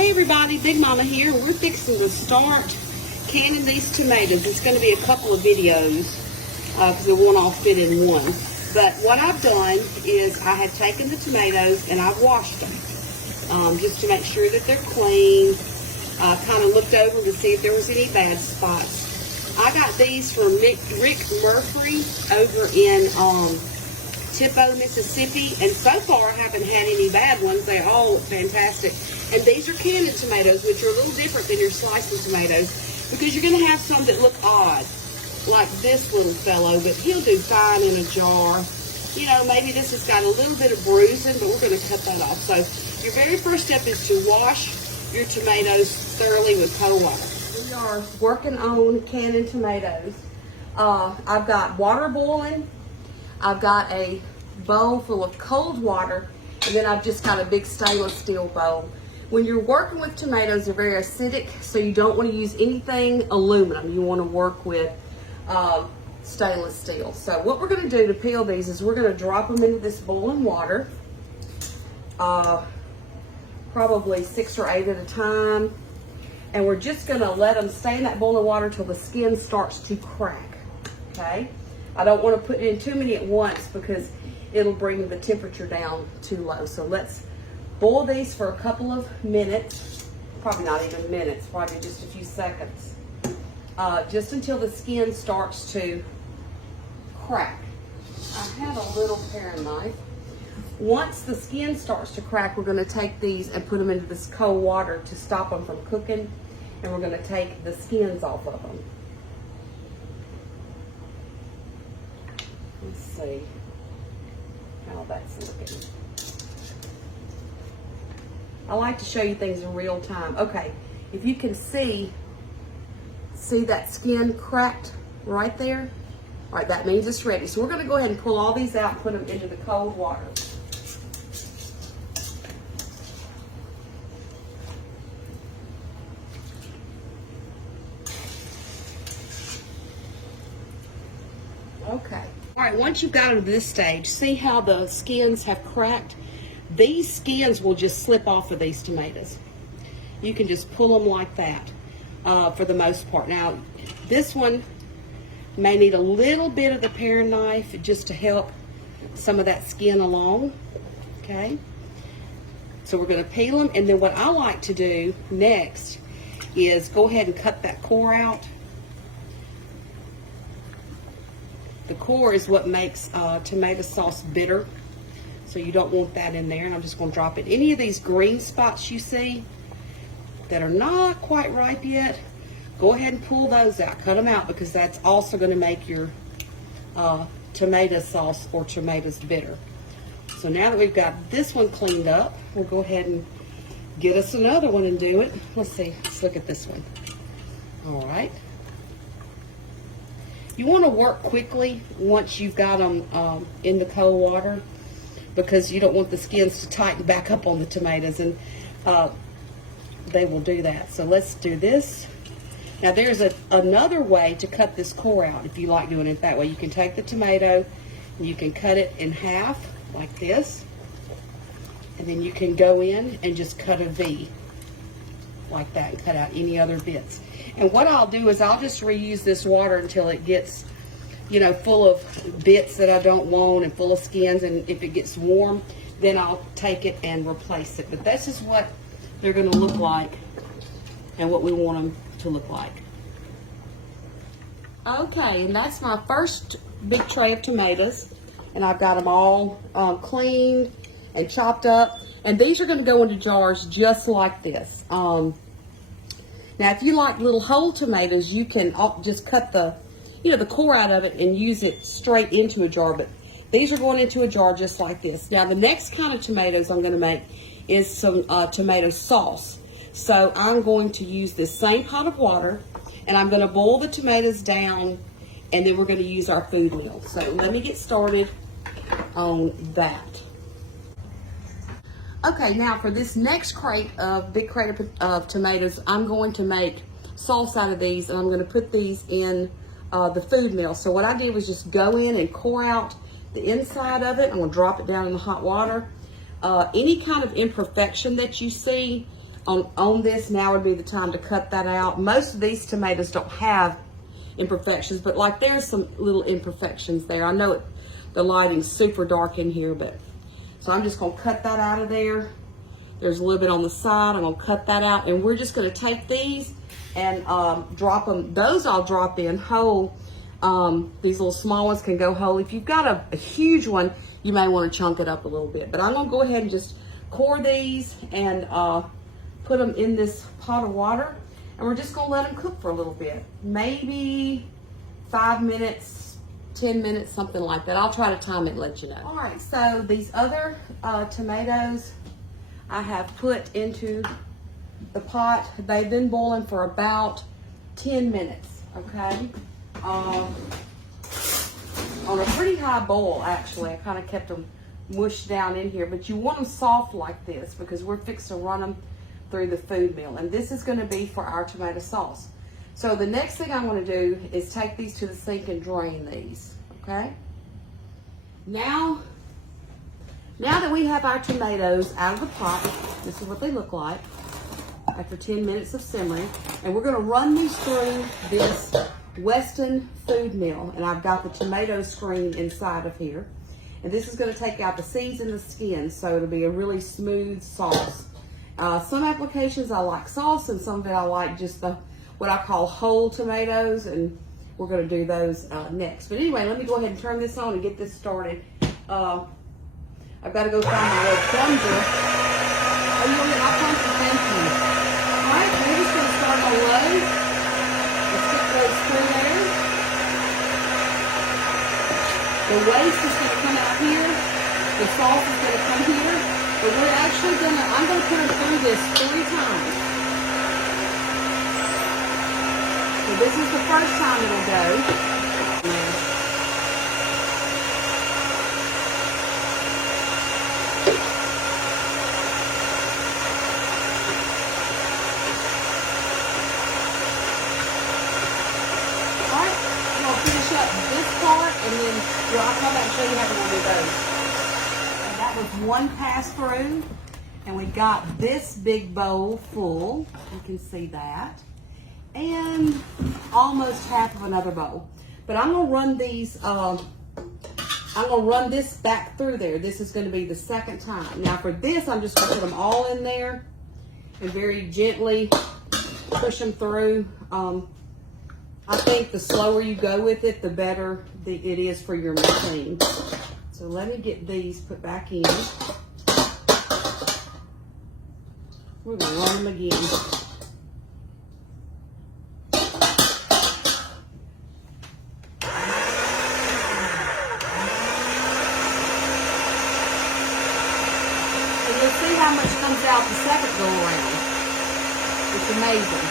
Hey everybody, Big Mama here. We're fixing to start canning these tomatoes. It's going to be a couple of videos because they won't all fit in one. But what I've done is I have taken the tomatoes and I've washed them just to make sure that they're clean. I kind of looked over to see if there was any bad spots. I got these from Rick Murphy over in Tippo, Mississippi, and so far I haven't had any bad ones. They all look fantastic. And these are canning tomatoes, which are a little different than your slicing tomatoes, because you're going to have some that look odd, like this little fellow, but he'll do fine in a jar. You know, maybe this has got a little bit of bruising, but we're going to cut that off. So your very first step is to wash your tomatoes thoroughly with cold water. We are working on canning tomatoes. I've got water boiling. I've got a bowl full of cold water, and then I've just got a big stainless steel bowl. When you're working with tomatoes, they're very acidic, so you don't want to use anything aluminum. You want to work with stainless steel. So what we're going to do to peel these is we're going to drop them into this boiling water, probably 6 or 8 at a time, and we're just going to let them stay in that boiling water till the skin starts to crack, okay? I don't want to put in too many at once because it'll bring the temperature down too low. So let's boil these for a couple of minutes, probably not even minutes, probably just a few seconds, just until the skin starts to crack. I have a little paring knife. Once the skin starts to crack, we're going to take these and put them into this cold water to stop them from cooking, and we're going to take the skins off of them. Let's see how that's looking. I like to show you things in real time. Okay, if you can see that skin cracked right there? All right, that means it's ready. So we're going to go ahead and pull all these out and put them into the cold water. Okay. All right, once you've got to this stage, see how the skins have cracked? These skins will just slip off of these tomatoes. You can just pull them like that for the most part. Now, this one may need a little bit of the paring knife just to help some of that skin along, okay? So we're going to peel them, and then what I like to do next is go ahead and cut that core out. The core is what makes tomato sauce bitter, so you don't want that in there. And I'm just going to drop it. Any of these green spots you see that are not quite ripe yet, go ahead and pull those out. Cut them out, because that's also going to make your tomato sauce or tomatoes bitter. So now that we've got this one cleaned up, we'll go ahead and get us another one and do it. Let's see. Let's look at this one. All right. You want to work quickly once you've got them in the cold water, because you don't want the skins to tighten back up on the tomatoes, and they will do that. So let's do this. Now there's another way to cut this core out if you like doing it that way. You can take the tomato and you can cut it in half like this, and then you can go in and just cut a V like that and cut out any other bits. And what I'll do is I'll just reuse this water until it gets, you know, full of bits that I don't want and full of skins. And if it gets warm, then I'll take it and replace it. But this is what they're going to look like and what we want them to look like. Okay, and that's my first big tray of tomatoes. And I've got them all cleaned and chopped up. And these are going to go into jars just like this. Now, if you like little whole tomatoes, you can just cut the core out of it and use it straight into a jar. But these are going into a jar just like this. Now, the next kind of tomatoes I'm going to make is some tomato sauce. So I'm going to use this same pot of water, and I'm going to boil the tomatoes down, and then we're going to use our food mill. So let me get started on that. Okay, now for this next big crate of tomatoes, I'm going to make sauce out of these, and I'm going to put these in the food mill. So what I did was just go in and core out the inside of it. I'm going to drop it down in the hot water. Any kind of imperfection that you see, on this, now would be the time to cut that out. Most of these tomatoes don't have imperfections, but like there's some little imperfections there. I know the lighting's super dark in here, but so I'm just gonna cut that out of there. There's a little bit on the side. I'm gonna cut that out, and we're just gonna take these and drop them. Those I'll drop in whole. These little small ones can go whole. If you've got a huge one, you may want to chunk it up a little bit. But I'm gonna go ahead and just core these and put them in this pot of water, and we're just gonna let them cook for a little bit, maybe 5 minutes, 10 minutes, something like that. I'll try to time it and let you know. All right, so these other tomatoes I have put into the pot. They've been boiling for about 10 minutes, okay? On a pretty high boil, actually. I kind of kept them mushed down in here, but you want them soft like this because we're fixing to run them through the food mill, and this is going to be for our tomato sauce. So the next thing I'm going to do is take these to the sink and drain these, okay? Now that we have our tomatoes out of the pot, this is what they look like after 10 minutes of simmering, and we're going to run these through this Weston food mill, and I've got the tomato screen inside of here, and this is going to take out the seeds and the skin, so it'll be a really smooth sauce. Some applications I like sauce, and some of it I like just the what I call whole tomatoes, and we're going to do those next. But anyway, let me go ahead and turn this on and get this started. I've got to go find my little plunger. Oh, you want to get my plunger? Thank you. All right, we're just going to start on low. Let's get those through there. The waste is going to come out here. The sauce is going to come here. But we're actually going to, I'm going to put them through this 3 times. So this is the first time it'll go. And then I'll come back and show you how we're going to do those. And that was one pass through, and we got this big bowl full. You can see that. And almost half of another bowl. But I'm going to run these, I'm going to run this back through there. This is going to be the second time. Now for this, I'm just going to put them all in there and very gently push them through. I think the slower you go with it, the better it is for your machine. So let me get these put back in. We're going to run them again. So you'll see how much comes out the second go around. It's amazing.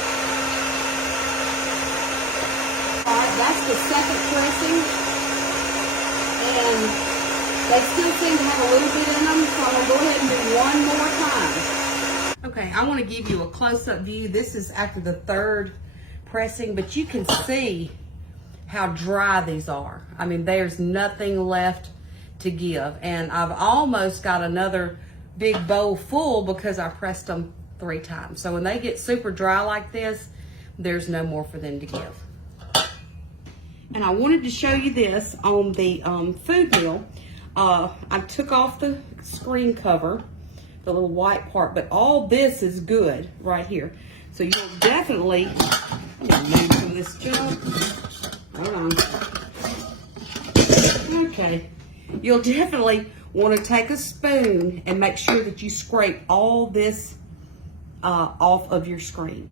That's the second pressing, and they still seem to have a little bit in them, so I'm going to go ahead and do one more time. Okay, I want to give you a close-up view. This is after the third pressing, but you can see how dry these are. I mean, there's nothing left to give, and I've almost got another big bowl full because I pressed them 3 times. So when they get super dry like this, there's no more for them to give. And I wanted to show you this on the food mill. I took off the screen cover, the little white part, but all this is good right here. So you'll definitely, let me move some of this junk. Hold on. Okay. You'll definitely want to take a spoon and make sure that you scrape all this off of your screen.